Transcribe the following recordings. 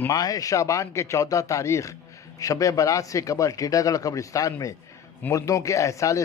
माह शाबान के 14 तारीख शब बारात से कब्र टेटा कब्रस्तान में मुर्दों के एहसाल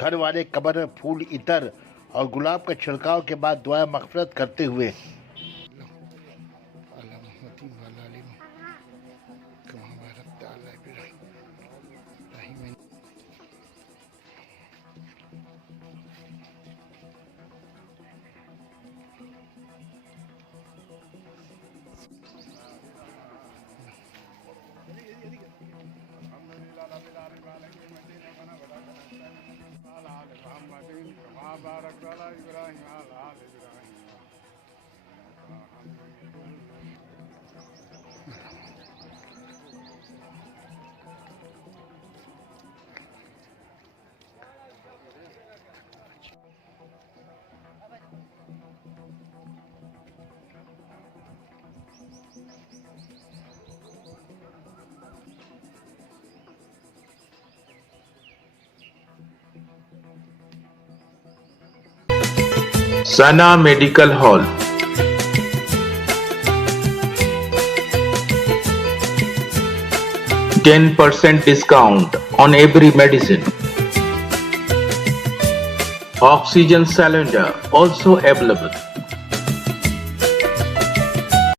घर वाले कब्र में फूल, इतर और गुलाब का छिड़काव के बाद दुआ मग़फिरत करते हुए Sana Medical Hall. %10 discount on every medicine. Oxygen cylinder also available.